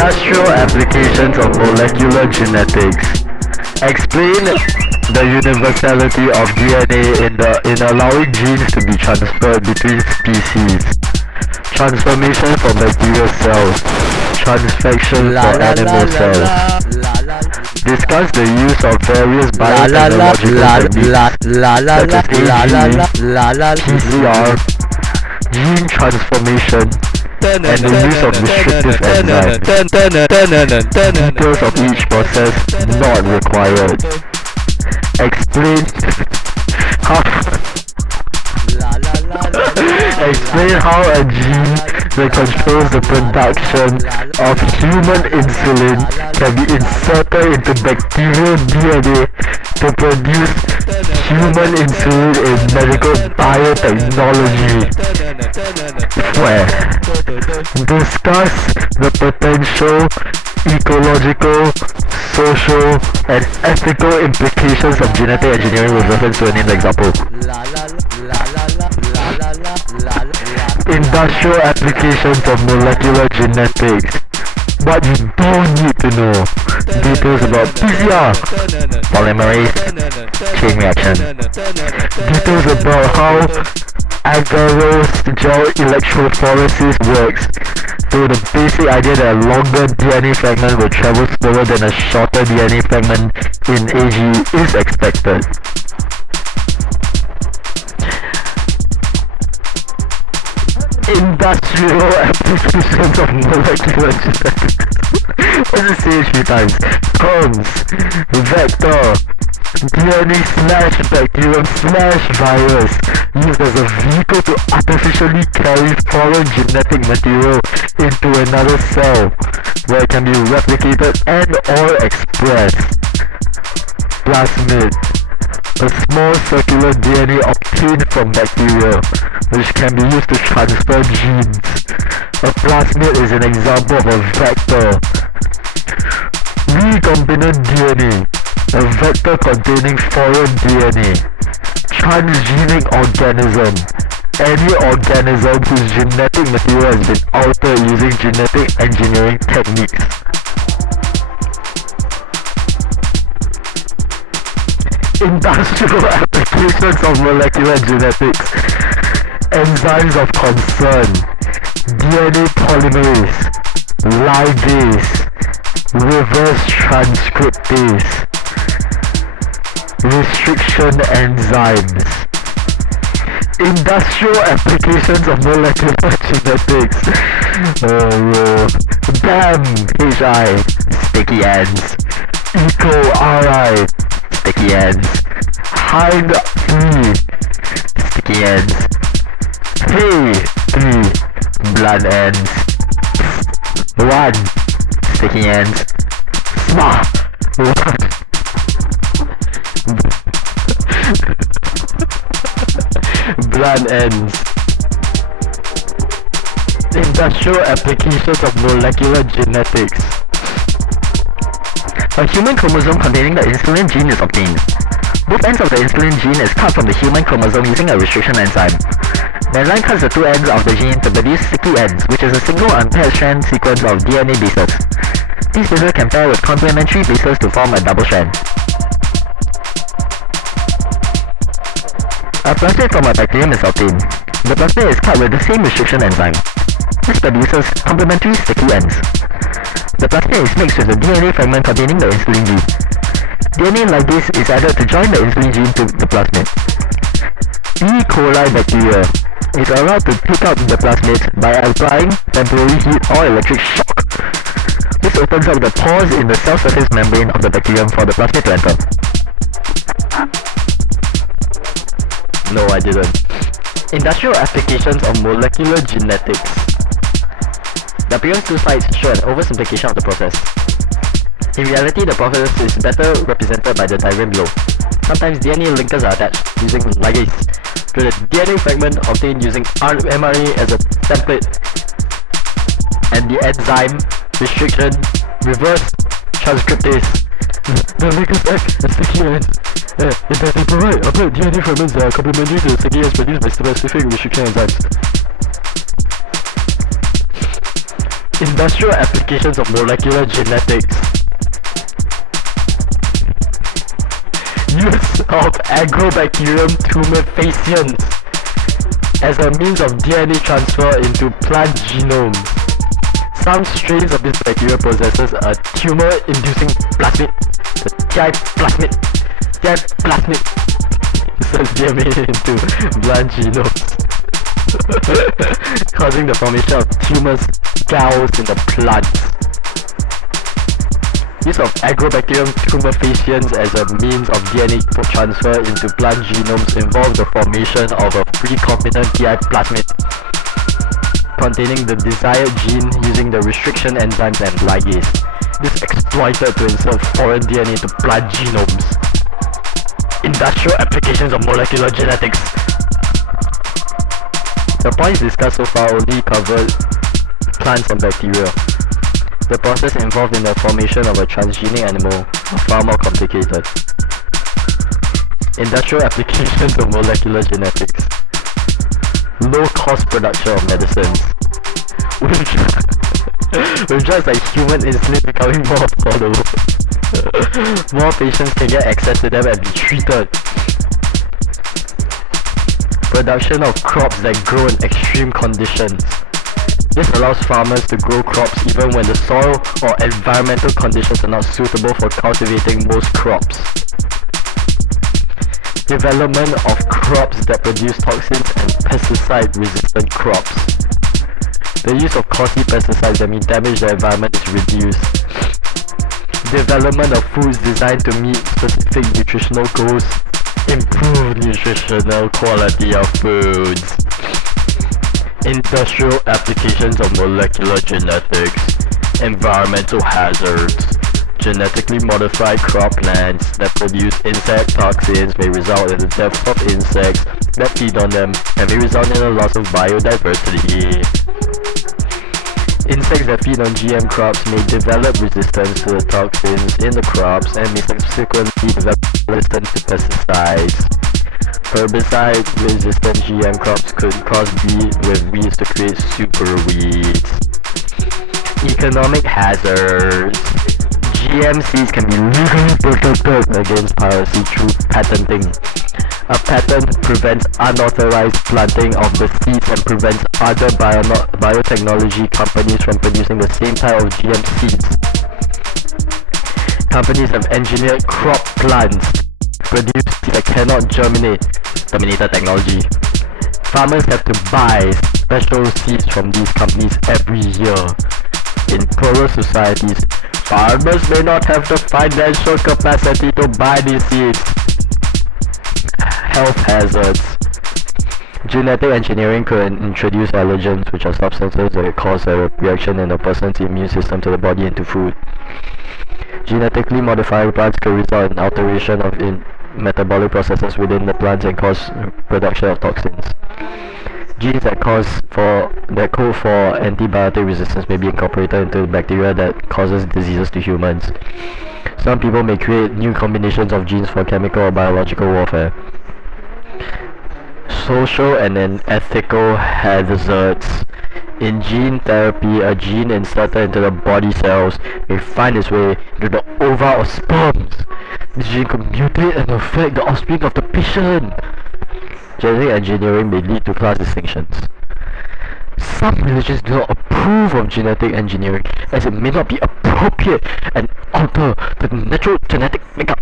Industrial applications of molecular genetics. Explain the universality of DNA in allowing genes to be transferred between species. Transformation for bacterial cells. Transfection for animal cells. Discuss the use of various biotechnological techniques such as AGE, PCR, gene transformation, and the use of restrictive enzymes. Details of each process not required. Explain how a gene that controls the production of human insulin can be inserted into bacterial DNA to produce human insulin in medical biotechnology. Discuss the potential ecological, social, and ethical implications of genetic engineering with reference to a named example. Industrial applications of molecular genetics. What you don't need to know. Details about PCR, polymerase, chain reaction. Details about how Agarose gel electrophoresis works. So the basic idea that a longer DNA fragment will travel slower than a shorter DNA fragment in AGE is expected. Industrial applications of molecular genetics. Let's just say it 3 times. Terms, vector, DNA/bacterium/virus used as a vehicle to artificially carry foreign genetic material into another cell where it can be replicated and or expressed. Plasmid, a small circular DNA obtained from bacteria, which can be used to transfer genes. A plasmid is an example of a vector. Recombinant DNA, a vector containing foreign DNA. Transgenic organism, any organism whose genetic material has been altered using genetic engineering techniques. Industrial applications of molecular genetics. Enzymes of concern. DNA polymerase, ligase, reverse transcriptase, restriction enzymes. Industrial applications of molecular genetics. BAM, HI, sticky ends. ECO-RI, sticky ends. HIND-3, sticky ends. Hey-3, blood ends. 1, sticky ends. SMA, 1. Blood ends. Industrial applications of molecular genetics. A human chromosome containing the insulin gene is obtained. Both ends of the insulin gene is cut from the human chromosome using a restriction enzyme. The enzyme cuts the 2 ends of the gene to produce sticky ends, which is a single unpaired strand sequence of DNA bases. These bases can pair with complementary bases to form a double strand. A plasmid from a bacterium is obtained. The plasmid is cut with the same restriction enzyme. This produces complementary sticky ends. The plasmid is mixed with the DNA fragment containing the insulin gene. DNA ligase is added to join the insulin gene to the plasmid. E. coli bacteria is allowed to pick up the plasmid by applying temporary heat or electric shock. This opens up the pores in the cell surface membrane of the bacterium for the plasmid to enter. No, I didn't. Industrial applications of molecular genetics. The previous 2 slides show an oversimplification of the process. In reality, the process is better represented by the diagram below. Sometimes DNA linkers are attached using ligase to the DNA fragment obtained using mRNA as a template, and the enzyme restriction reverse transcriptase. The linkers act as sticky ends. In that they provide upload DNA fragments that are complementary to the sticky ends produced by specific restriction enzymes. Industrial applications of molecular genetics. Use of Agrobacterium tumefaciens as a means of DNA transfer into plant genomes. Some strains of this bacteria possesses a tumor-inducing plasmid, the TI plasmid, inserts DNA into plant genomes, causing the formation of tumor scales in the plants. Use of Agrobacterium tumefaciens as a means of DNA transfer into plant genomes involves the formation of a recombinant TI plasmid containing the desired gene using the restriction enzymes and ligase. This is exploited to insert foreign DNA into plant genomes. Industrial applications of molecular genetics. The points discussed so far only cover plants and bacteria. The process involved in the formation of a transgenic animal are far more complicated. Industrial applications of molecular genetics. Low-cost production of medicines. With drugs like human insulin becoming more affordable, more patients can get access to them and be treated. Production of crops that grow in extreme conditions. This allows farmers to grow crops even when the soil or environmental conditions are not suitable for cultivating most crops. Development of crops that produce toxins and pesticide-resistant crops. The use of costly pesticides that may damage the environment is reduced. Development of foods designed to meet specific nutritional goals. Improve nutritional quality of foods. Industrial applications of molecular genetics. Environmental hazards. Genetically modified crop plants that produce insect toxins may result in the death of insects that feed on them and may result in a loss of biodiversity. Insects that feed on GM crops may develop resistance to the toxins in the crops and may subsequently develop resistance to pesticides. Herbicide-resistant GM crops could crossbreed with weeds to create super weeds. Economic hazards. GM seeds can be legally protected against piracy through patenting. A patent prevents unauthorized planting of the seeds and prevents other biotechnology companies from producing the same type of GM seeds. Companies have engineered crop plants produce seeds that cannot germinate. Terminator technology. Farmers have to buy special seeds from these companies every year. In poorer societies, farmers may not have the financial capacity to buy these seeds. Health hazards. Genetic engineering could introduce allergens, which are substances that cause a reaction in the person's immune system to the body and to food. Genetically modified plants could result in alteration of metabolic processes within the plants and cause production of toxins. Genes that code for antibiotic resistance may be incorporated into the bacteria that causes diseases to humans. Some people may create new combinations of genes for chemical or biological warfare. Social and ethical hazards. In gene therapy, a gene inserted into the body cells may find its way into the ova or sperms. This gene could mutate and affect the offspring of the patient. Genetic engineering may lead to class distinctions. Some religions do not approve of genetic engineering as it may not be appropriate and alter the natural genetic makeup